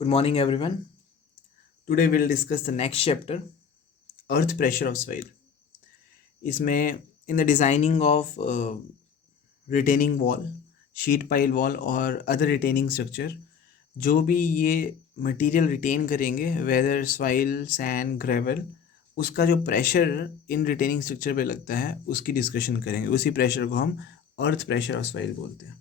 Good morning, everyone. Today we'll discuss the next chapter, Earth Pressure of Soil. इसमें in the designing of retaining wall, sheet pile wall और other retaining structure, जो भी ये material retain करेंगे weather soil sand gravel, उसका जो pressure in retaining structure पे लगता है उसकी डिस्कशन करेंगे. उसी प्रेशर को हम अर्थ प्रेशर ऑफ सॉइल बोलते हैं.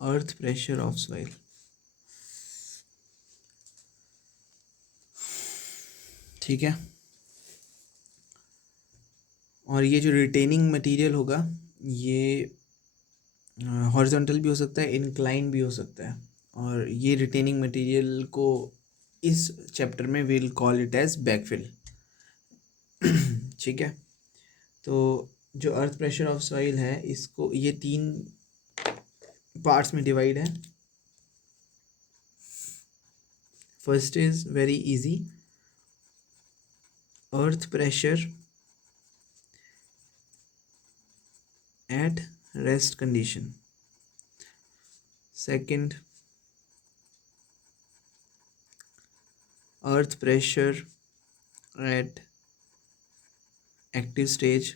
Earth pressure of soil. ठीक है. और ये जो रिटेनिंग मटेरियल होगा ये हॉरिजॉन्टल भी हो सकता है, इंक्लाइन भी हो सकता है. और ये रिटेनिंग मटेरियल को इस चैप्टर में will call it as backfill. ठीक है. तो जो अर्थ प्रेशर ऑफ सॉइल है इसको ये 3 पार्ट्स में डिवाइड है. First is very easy, earth pressure at rest condition. Second, earth pressure at active stage.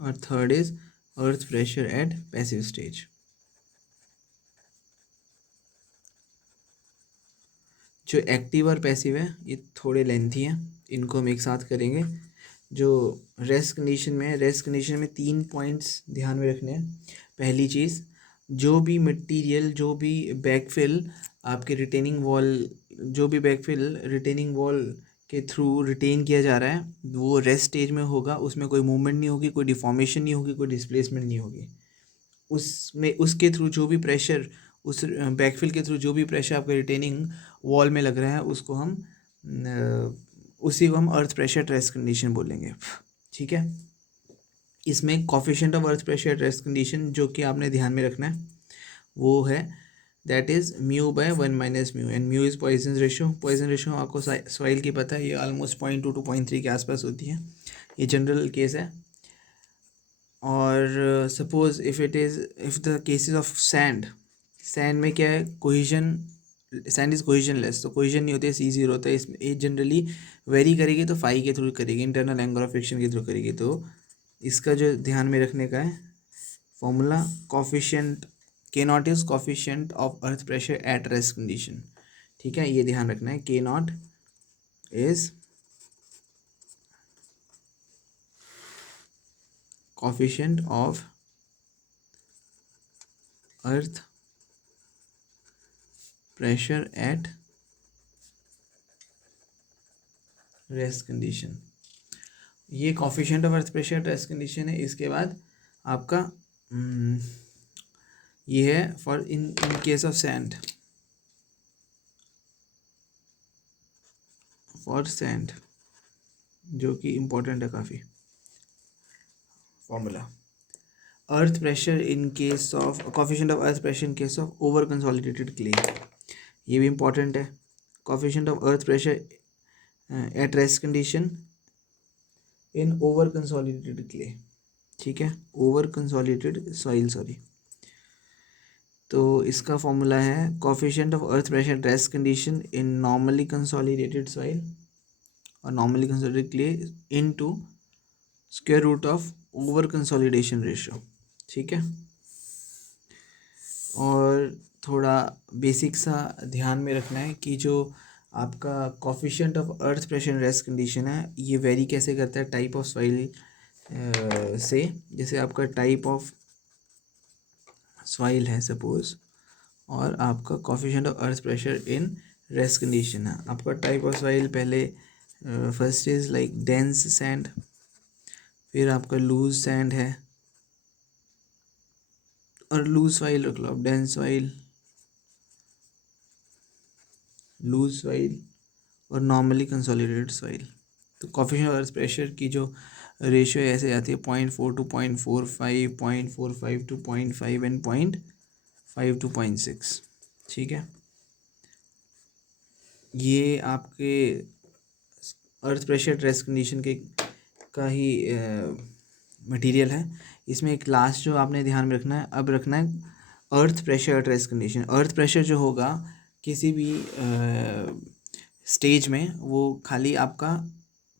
और third is earth pressure at passive stage. जो एक्टिव और पैसिव है ये थोड़े लेंथी हैं, इनको हम एक साथ करेंगे. जो रेस्ट कंडीशन में है, रेस्ट कंडीशन में 3 पॉइंट्स ध्यान में रखने हैं. पहली चीज़, जो भी मटेरियल, जो भी बैकफिल आपके रिटेनिंग वॉल, जो भी बैकफिल रिटेनिंग वॉल के थ्रू रिटेन किया जा रहा है वो रेस्ट स्टेज में होगा. उसमें कोई मूवमेंट नहीं होगी, कोई डिफॉर्मेशन नहीं होगी, कोई डिस्प्लेसमेंट नहीं होगी. उसमें उसके थ्रू जो भी प्रेशर, उस बैकफिल के थ्रू जो भी प्रेशर आपके रिटेनिंग वॉल में लग रहा है उसको हम उसी को हम अर्थ प्रेशर एट रेस्ट कंडीशन बोलेंगे. ठीक है. इसमें coefficient of earth pressure at rest condition जो कि आपने ध्यान में रखना है वो है that is mu by 1 minus mu. And mu is Poisson ratio. Poisson ratio आपको सॉइल की पता है, ये ऑलमोस्ट 0.2 to 0.3 के आसपास होती है. ये जनरल केस है. और suppose if the cases of sand, sand में क्या है, कोहिजन, सैंड इज़ कोहिजनलेस, तो कोहिजन नहीं होती है, C0 होता है. इसमें ये जनरली वेरी करेगी तो फाई के थ्रू करेगी, इंटरनल एंगल ऑफ फ्रिक्शन के थ्रू करेगी. तो इसका जो ध्यान में रखने का है formula, coefficient K naught is coefficient of earth pressure at rest condition. ठीक है, ये ध्यान रखना है. K naught is coefficient of earth pressure at rest condition. ये coefficient of earth pressure at rest condition है. इसके बाद आपका ये है for in case of sand, for sand, जो कि इम्पोर्टेंट है काफ़ी formula. Earth pressure in case of, coefficient of earth pressure in case of over consolidated clay, ये भी इम्पोर्टेंट है. Coefficient of earth pressure at rest condition in over consolidated clay. ठीक है, over consolidated soil, sorry. तो इसका formula है coefficient of earth pressure at rest condition in normally consolidated soil और normally consolidated clay into square root of over consolidation ratio. ठीक है. और थोड़ा बेसिक सा ध्यान में रखना है कि जो आपका coefficient of earth pressure rest condition है ये वेरी कैसे करता है टाइप ऑफ सॉइल से. जैसे आपका टाइप ऑफ सॉइल है सपोज, और आपका coefficient of earth pressure in rest condition है. आपका टाइप ऑफ सॉइल पहले first is like dense sand, फिर आपका लूज सैंड है, और लूज सॉइल रख लो आप, डेंस सॉइल, लूज सॉइल और नॉर्मली कंसोलिडेटेड सॉइल. तो कोफिशिएंट ऑफ अर्थ प्रेशर की जो रेशियो ऐसे आती है 0.4 to 0.45, 0.45 to 0.5 एंड 0.5 to 0.6. ठीक है. ये आपके अर्थ प्रेशर रेस्ट कंडीशन के का ही मटेरियल है। इसमें एक लास्ट जो आपने ध्यान में रखना है, अब रखना है earth pressure at rest condition. Earth pressure जो होगा किसी भी स्टेज में, वो खाली आपका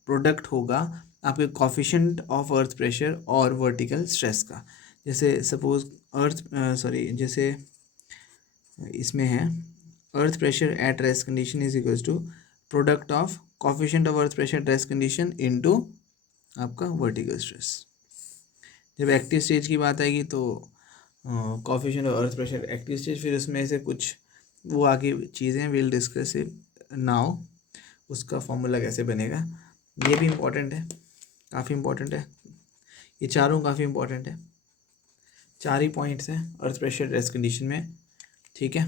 प्रोडक्ट होगा आपके कोफिशिएंट ऑफ अर्थ प्रेशर और वर्टिकल स्ट्रेस का। जैसे सपोज जैसे इसमें है earth pressure at rest condition is equals to product of coefficient of earth pressure at rest condition into आपका वर्टिकल स्ट्रेस। जब एक्टिव स्टेज की बात आएगी तो coefficient of earth pressure active stage, फिर उसमें से कुछ वो आगे चीज़ें विल डिस्कस इट नाउ, उसका फॉर्मूला कैसे बनेगा ये भी इम्पोर्टेंट है, काफ़ी इम्पोर्टेंट है। ये चारों काफ़ी इम्पोर्टेंट है, 4 ही पॉइंट्स हैं अर्थ प्रेशर रेस्ट कंडीशन में, ठीक है।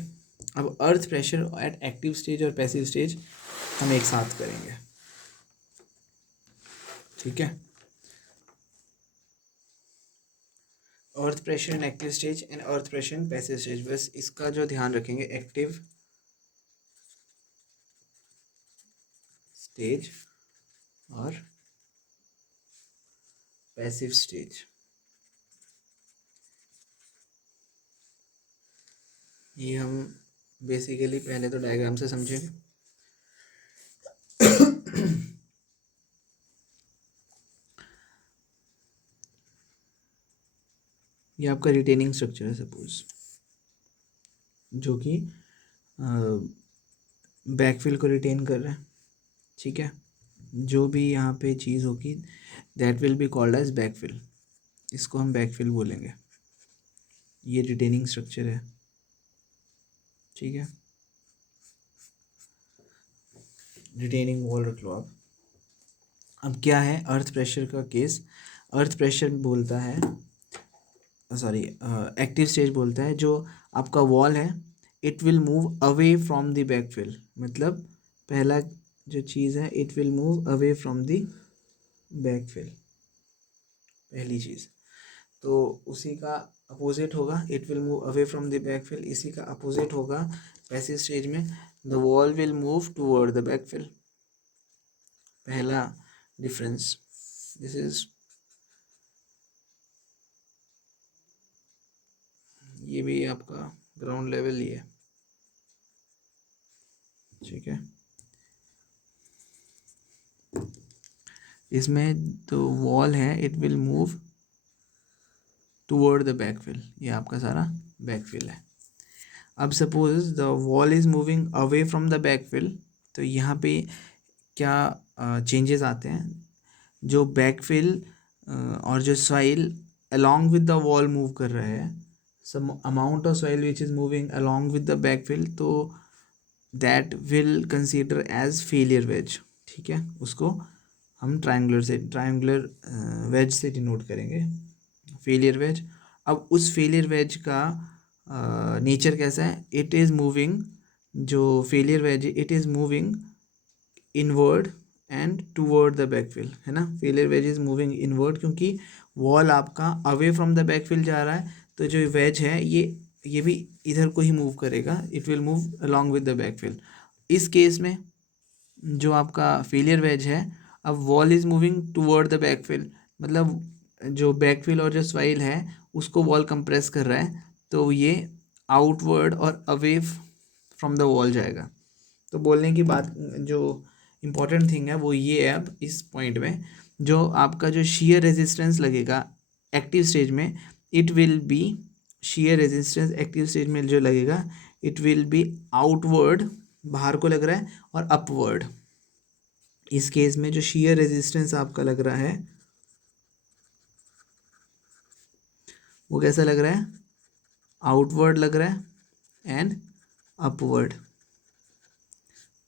अब अर्थ प्रेशर एट एक्टिव स्टेज और पैसिव स्टेज हम एक साथ करेंगे, ठीक है। Earth pressure in active stage and earth pressure in passive stage, बस इसका जो ध्यान रखेंगे, एक्टिव स्टेज और पैसिव स्टेज, ये हम बेसिकली पहले तो डायग्राम से समझेंगे। ये आपका रिटेनिंग स्ट्रक्चर है सपोज, जो कि बैकफिल को रिटेन कर रहा है, ठीक है। जो भी यहाँ पे चीज़ होगी that will be called as backfill, इसको हम बैकफिल बोलेंगे। ये रिटेनिंग स्ट्रक्चर है, ठीक है। रिटेनिंग वॉल रख लो आप। अब क्या है अर्थ प्रेशर का केस, अर्थ प्रेशर बोलता है एक्टिव स्टेज बोलता है जो आपका वॉल है it will move away from the backfill, मतलब पहला जो चीज़ है it will move away from the backfill, पहली चीज़। तो उसी का अपोजिट होगा it will move away from the backfill, इसी का अपोजिट होगा पैसिव स्टेज में the wall will move toward the backfill, पहला डिफरेंस। दिस इज, ये भी आपका ग्राउंड लेवल ही है, ठीक है। इसमें तो वॉल है it will move toward the backfill, ये आपका सारा बैकफिल है। अब suppose the wall is moving away from the backfill, तो यहाँ पे क्या चेंजेस आते हैं, जो बैकफिल और जो soil along with the wall move कर रहा है, some amount of soil which is moving along with the backfill, तो that will consider as failure wedge, ठीक है। उसको हम ट्रायंगुलर वेज से डिनोट करेंगे, फेलियर वेज। अब उस फेलियर वेज का नेचर कैसा है, इट इज़ मूविंग, जो failure wedge it is moving inward and toward the backfill, है ना। Failure wedge is moving inward क्योंकि वॉल आपका अवे फ्रॉम द बैकफिल जा रहा है, तो जो वेज है ये भी इधर को ही मूव करेगा, it will move along with the backfill. इस केस में जो आपका फेलियर वेज है, अब wall is moving toward the backfill, मतलब जो बैकफिल और जो सॉइल है उसको वॉल कंप्रेस कर रहा है, तो ये आउटवर्ड और अवे फ्रॉम द वॉल जाएगा। तो बोलने की बात जो इम्पॉर्टेंट थिंग है वो ये है, अब इस पॉइंट में जो आपका जो शियर रेजिस्टेंस लगेगा एक्टिव स्टेज में, it will B shear resistance active stage में जो लगेगा इट विल बी आउटवर्ड, बाहर को लग रहा है, और अपवर्ड। इस केस में जो शियर रेजिस्टेंस आपका लग रहा है वो कैसा लग रहा है, आउटवर्ड लग रहा है एंड अपवर्ड,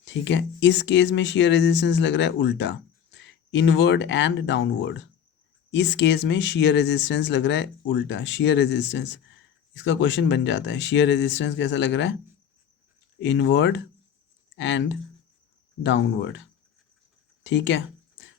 ठीक है। इस केस में शियर रेजिस्टेंस लग रहा है उल्टा, इनवर्ड एंड डाउनवर्ड। इस केस में शियर रेजिस्टेंस लग रहा है उल्टा, शियर रेजिस्टेंस, इसका क्वेश्चन बन जाता है शियर रेजिस्टेंस कैसा लग रहा है, इनवर्ड एंड डाउनवर्ड, ठीक है।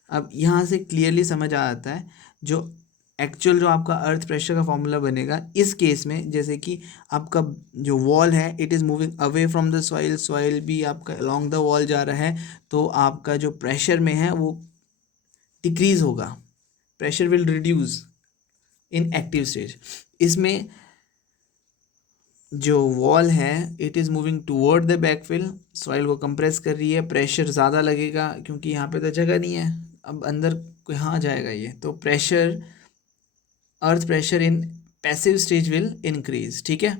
अब यहाँ से क्लियरली समझ आ जाता है जो एक्चुअल जो आपका अर्थ प्रेशर का फॉर्मूला बनेगा इस केस में, जैसे कि आपका जो वॉल है it is moving away from the soil, soil भी आपका अलॉन्ग द वॉल जा रहा है, तो आपका जो प्रेशर में है वो डिक्रीज़ होगा, pressure will reduce in active stage. इसमें जो वॉल है it is moving toward the backfill, soil को कंप्रेस कर रही है, प्रेशर ज़्यादा लगेगा क्योंकि यहाँ पे तो जगह नहीं है, अब अंदर कहाँ जाएगा ये, तो pressure, earth pressure in passive stage will increase. ठीक है,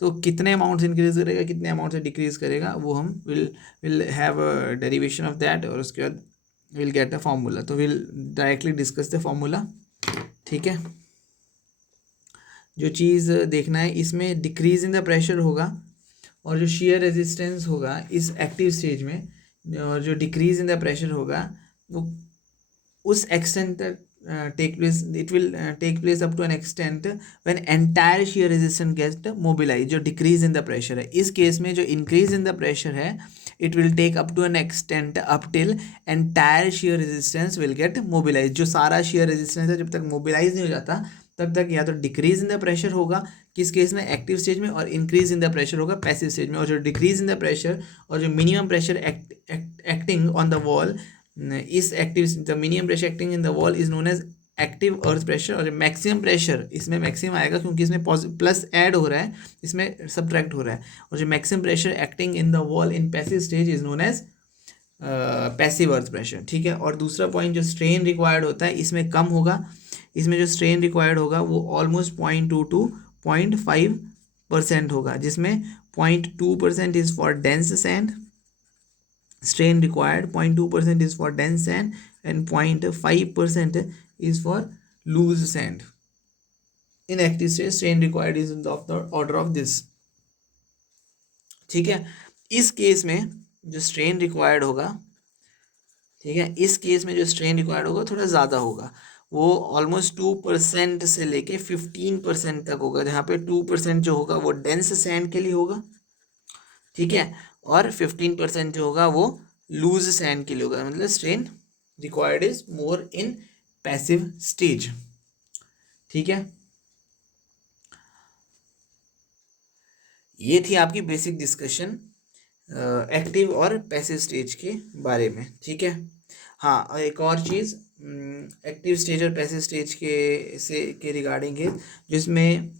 तो कितने अमाउंट से इंक्रीज करेगा, कितने अमाउंट से डिक्रीज करेगा, वो हम will have a derivation of that, और उसके बाद विल गेट अ फॉर्मूला। तो will directly discuss the formula. ठीक है, जो चीज़ देखना है इसमें डिक्रीज इन द प्रेशर होगा, और जो shear रेजिस्टेंस होगा इस एक्टिव स्टेज में, और जो डिक्रीज इन द प्रेशर होगा वो उस एक्सटेंट तक take place, it will take place up to an extent when entire shear resistance gets mobilized। जो decrease in the pressure है, इस केस में जो increase in the pressure है it will take up to an extent up till entire shear resistance will get mobilized। जो सारा shear resistance है जब तक mobilize नहीं हो जाता तब तक या तो डिक्रीज इन द प्रेशर होगा किस केस में, एक्टिव स्टेज में, और इंक्रीज इन द प्रेशर होगा पैसिव स्टेज में। और जो डिक्रीज इन द प्रेशर और जो minimum pressure acting on the wall, is active the minimum pressure acting in the wall is known as active earth pressure. और maximum pressure इसमें maximum आएगा क्योंकि इसमें प्लस ऐड हो रहा है, इसमें सब्ट्रैक्ट हो रहा है। और जो maximum pressure acting in the wall in passive stage is known as passive earth pressure. ठीक है, और दूसरा पॉइंट जो स्ट्रेन रिक्वायर्ड होता है इसमें कम होगा, इसमें जो स्ट्रेन रिक्वायर्ड होगा वो ऑलमोस्ट 0.2 to 0.5% होगा, जिसमें 0.2% is for dense sand, strain required 0.2% is for dense sand and 0.5% is for loose sand। in active state strain required is of the order of this। ठीक है, इस केस में जो strain required होगा, ठीक है, इस केस में जो strain required होगा थोड़ा ज़्यादा होगा, वो ऑलमोस्ट 2% से लेके 15% तक होगा, जहाँ पे 2% जो होगा वो डेंस सैंड के लिए होगा, ठीक है, और 15% जो होगा वो लूज सैंड के लिए होगा। मतलब strain required is more in passive stage. ठीक है, ये थी आपकी बेसिक डिस्कशन एक्टिव और पैसिव स्टेज के बारे में। ठीक है, हाँ, और एक और चीज़ एक्टिव स्टेज और पैसिव स्टेज के रिगार्डिंग है, जिसमें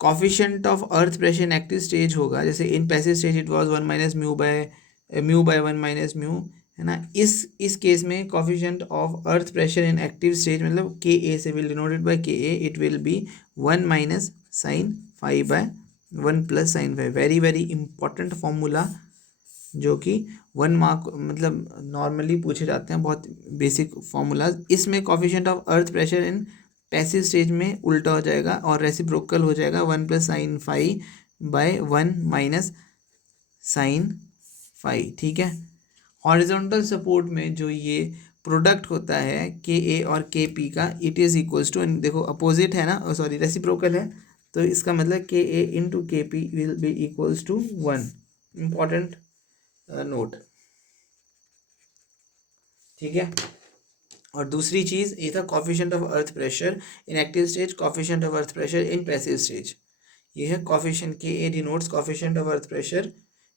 coefficient of earth pressure in active stage होगा, जैसे इन passive stage it was 1 minus mu by 1 minus mu, है ना। इस केस में coefficient of earth pressure in active stage मतलब के ए से will denoted by K A, it will be 1 minus sine five by 1 plus sine five. Very very important formula जो कि 1 mark मतलब normally पूछे जाते हैं, बहुत बेसिक फॉर्मूलाज। इसमें coefficient of earth pressure in passive stage में उल्टा हो जाएगा और रेसिप्रोकल हो जाएगा 1 plus sine five by 1 minus sine phi. ठीक है, हॉरिजॉन्टल सपोर्ट में जो ये प्रोडक्ट होता है के ए और के पी का, इट इज़ इक्वल्स टू, देखो अपोजिट है ना, सॉरी रेसिप्रोकल है, तो इसका मतलब K A into K P will be equals to 1। Important note. ठीक है, और दूसरी चीज़ ये था coefficient of earth pressure in active stage, coefficient of earth pressure in passive stage. ये है coefficient, K A denotes coefficient of earth pressure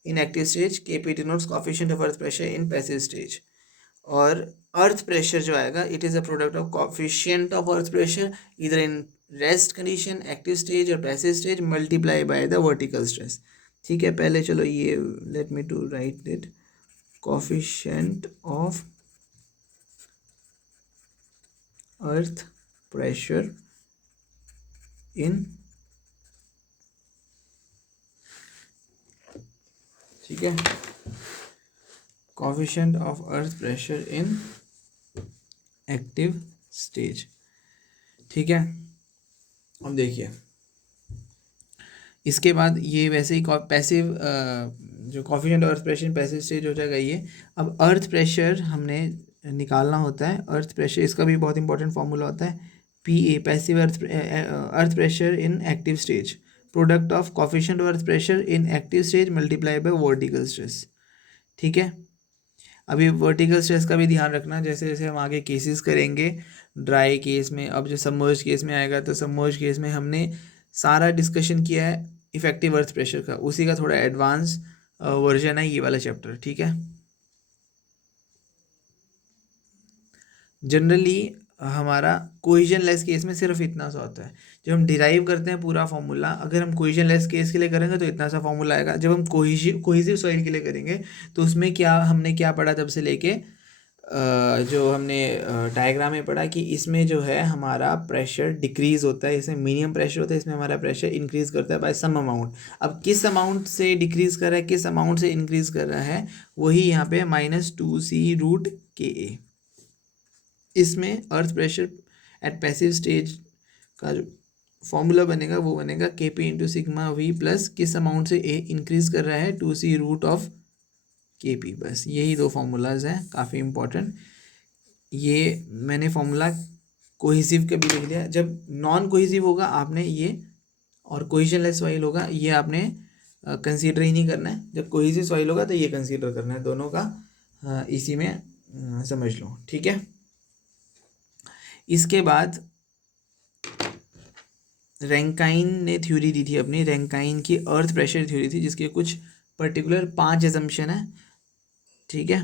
in active stage, K P denotes coefficient of earth pressure in passive stage. और earth pressure जो आएगा it is a product of coefficient of earth pressure इधर in rest condition, active stage और passive stage multiply by the vertical stress. ठीक है, पहले चलो ये let me to write it, coefficient of earth pressure in, ठीक है, coefficient of earth pressure in active stage। ठीक है, अब देखिए इसके बाद ये वैसे ही पैसिव जो coefficient of earth pressure in passive stage हो जाएगा ये। अब अर्थ प्रेशर हमने निकालना होता है, अर्थ प्रेशर इसका भी बहुत इंपॉर्टेंट फॉर्मूला होता है, P A passive earth pressure in active stage, product of coefficient of earth pressure in active stage multiply by vertical stress. ठीक है, अभी वर्टिकल स्ट्रेस का भी ध्यान रखना, जैसे जैसे हम आगे केसेस करेंगे ड्राई केस में, अब जो सबमर्ज केस में आएगा तो सबमर्ज केस में हमने सारा डिस्कशन किया है इफेक्टिव अर्थ प्रेशर का, उसी का थोड़ा एडवांस वर्जन है ये वाला चैप्टर। ठीक है, जनरली हमारा कोहेजन लेस केस में सिर्फ इतना सा होता है। जब हम डिराइव करते हैं पूरा फॉर्मूला, अगर हम कोहेजन लेस केस के लिए करेंगे तो इतना सा फॉर्मूला आएगा। जब हम कोहेसिव सॉइल के लिए करेंगे तो उसमें क्या हमने क्या पढ़ा तब से लेके जो हमने डायग्राम में पढ़ा कि इसमें जो है हमारा प्रेशर डिक्रीज होता है, इसमें मिनिमम प्रेशर होता है, इसमें हमारा प्रेशर इंक्रीज करता है बाय सम अमाउंट। अब किस अमाउंट से डिक्रीज कर रहा है, किस अमाउंट से इंक्रीज कर रहा है, वही यहाँ पे -2c√KA। इसमें अर्थ प्रेशर एट पैसिव स्टेज का जो फॉर्मूला बनेगा वो बनेगा Kp × σV किस अमाउंट से A इंक्रीज कर रहा है 2c√Kp। बस यही दो फार्मूलाज हैं, काफ़ी इंपॉर्टेंट। ये मैंने फार्मूला कोहेसिव का भी लिख दिया। जब नॉन कोहेसिव होगा आपने ये, और कोहेजन लेस सॉइल होगा ये आपने कंसीडर ही नहीं करना है। जब कोहेसिव सॉइल होगा तो ये कंसीडर करना है, दोनों का इसी में समझ लो, ठीक है। इसके बाद रैंकाइन ने थ्योरी दी थी अपनी, रैंकाइन की अर्थ प्रेशर थ्योरी थी जिसके कुछ पर्टिकुलर 5 एजम्पशन है, ठीक है।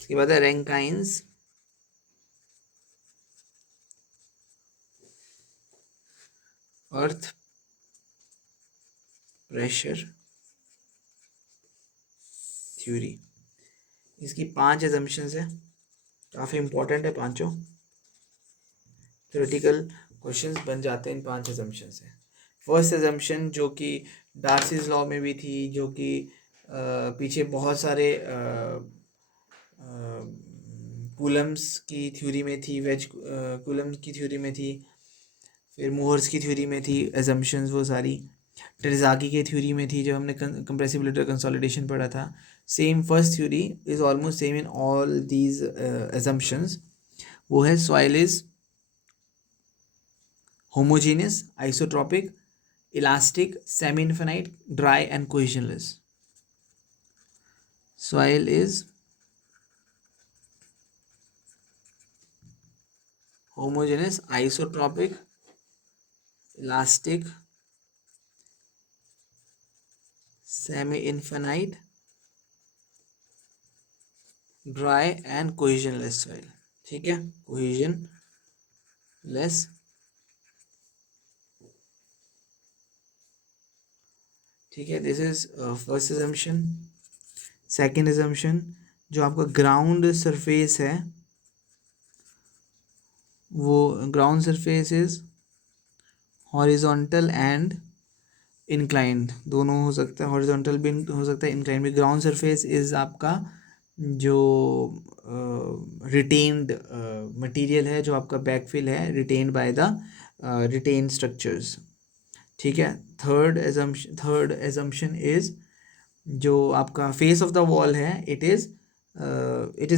इसके बाद है रैंकाइंस अर्थ प्रेशर थ्योरी। इसकी 5 एजम्पशंस है, काफ़ी इंपॉर्टेंट है पांचों। थ्योरेटिकल क्वेश्चंस बन जाते हैं इन 5 एजम्पशन से। फर्स्ट एजम्पशन जो कि डार्सीज लॉ में भी थी, जो कि पीछे बहुत सारे कूलम्स की थ्योरी में थी, वेज कूलम्स की थ्योरी में थी, फिर मोहर्स की थ्योरी में थी एजम्पशंस वो सारी, टेरेज़ागी की थ्योरी में थी जब हमने कंप्रेसिव लिटर कंसोलिडेशन पढ़ा था। Same first theory is almost same in all these assumptions. वो है soil is homogeneous, isotropic, elastic, semi-infinite, dry and cohesionless. Soil is homogeneous, isotropic, elastic, semi-infinite, dry and cohesionless soil, ठीक है, cohesionless। ठीक है, this is first assumption. Second assumption, जो आपका ground surface है वो ground surface is horizontal and inclined, दोनों हो सकता है, हॉरिजॉन्टल भी हो सकता है, इंक्लाइंड भी। ग्राउंड सरफेस इज आपका जो रिटेन्ड मटेरियल है, जो आपका बैकफिल है, retained by the retained structures, ठीक है। थर्ड एजम्पशन इज जो आपका फेस ऑफ द वॉल है, it is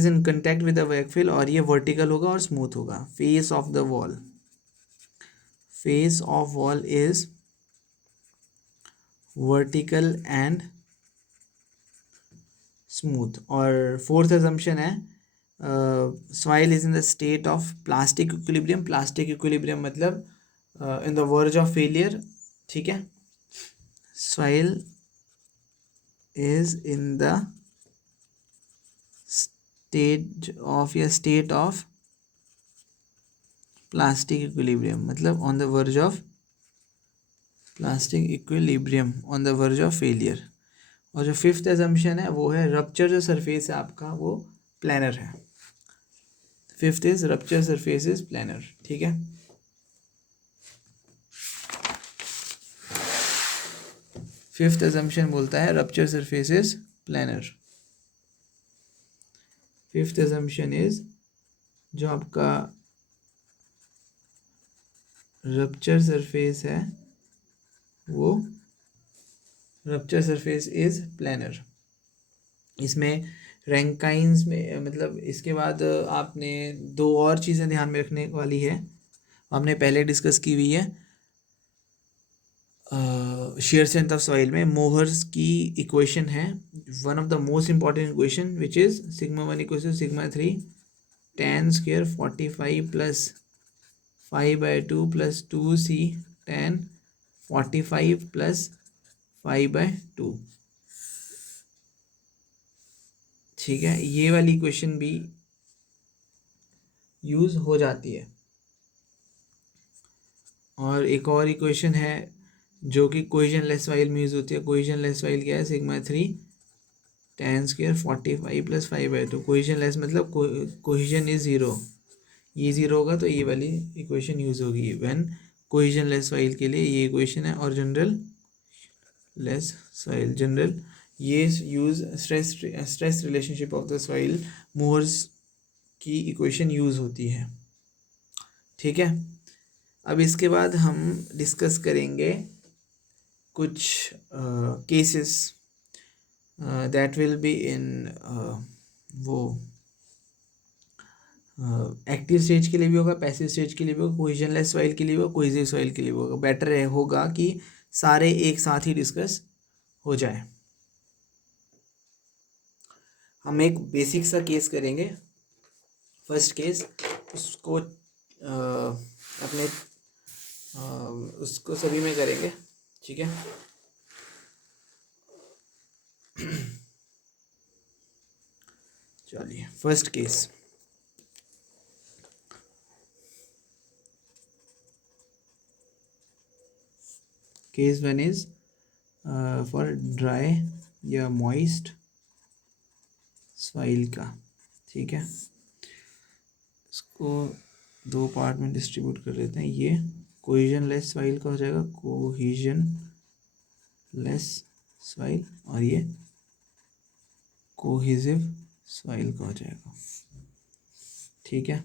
in contact with the backfill और ये वर्टिकल होगा और स्मूथ होगा। Face of the wall, face of wall is vertical and smooth. और फोर्थ एजम्पशन है soil is in the state of plastic equilibrium. Plastic equilibrium मतलब in the verge of failure, ठीक है। Soil is in the state of plastic equilibrium, मतलब on the verge of plastic equilibrium, on the verge of failure. और जो fifth assumption है वो है rupture, जो सरफेस है आपका वो प्लानर है। Fifth is rupture surface is planar, ठीक है। फिफ्थ एजम्पशन बोलता है rupture surface is planar. Fifth assumption is जो आपका रप्चर सरफेस है वो रप्चर सरफेस इज प्लानर। इसमें रैंकाइंस में मतलब इसके बाद आपने दो और चीज़ें ध्यान में रखने वाली है, हमने पहले डिस्कस की हुई है शेयर स्ट्रेंथ ऑफ सॉइल में। मोहर्स की इक्वेशन है one of the most important equation which is σ1 = σ3 tan square 45 + 5/2 + 2c tan 45 + 5/2। ठीक है, ये वाली क्वेश्चन भी यूज़ हो जाती है। और एक और इक्वेशन है जो कि कोहेजन लेस वाइल में यूज़ होती है। कोहेजन लेस वाइल क्या है, sigma 3 tan square 45 + 5/2। Cohesionless मतलब कोहेजन इज ज़ीरो, ये ज़ीरो होगा तो ये वाली इक्वेशन यूज़ होगी व्हेन कोहेजन लेस वाइल के लिए ये इक्वेशन है। और जनरल लेस सॉइल, जनरल ये use stress relationship of the soil Mohr's की इक्वेशन यूज़ होती है। ठीक है, अब इसके बाद हम डिस्कस करेंगे कुछ cases that will be in वो एक्टिव स्टेज के लिए भी होगा, पैसिव स्टेज के लिए भी होगा, कोहेजनलेस सॉइल के लिए भी होगा, कोहेसिव सॉइल के लिए भी होगा। बेटर होगा कि सारे एक साथ ही डिस्कस हो जाए। हम एक बेसिक सा केस करेंगे, फर्स्ट केस, उसको अपने उसको सभी में करेंगे। ठीक है, चलिए first case. Case one is for dry या मॉइस्ट सॉइल का। ठीक है, इसको दो पार्ट में डिस्ट्रीब्यूट कर लेते हैं। ये कोहेजन लेस सॉइल का हो जाएगा, कोहेजन लेस सॉइल, और ये कोहेसिव सॉइल का हो जाएगा। ठीक है,